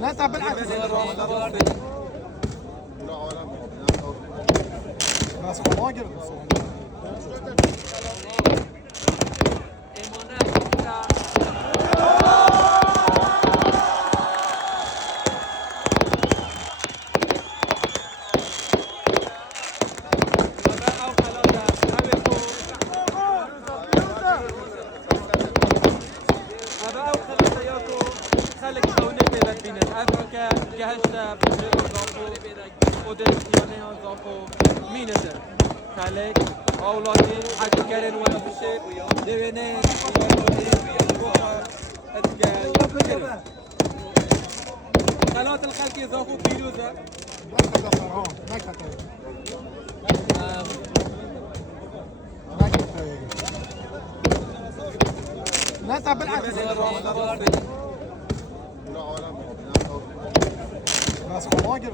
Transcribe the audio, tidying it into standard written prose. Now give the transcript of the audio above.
لا طب بالعكس بس خواجر Gehashta, Odessiane, Minizer, Kalek, Auladi, Hakaren, one of the ship, Devene, ثلاث الخلق يزوفوا فيروزة لا طب بالعكس بس خواجر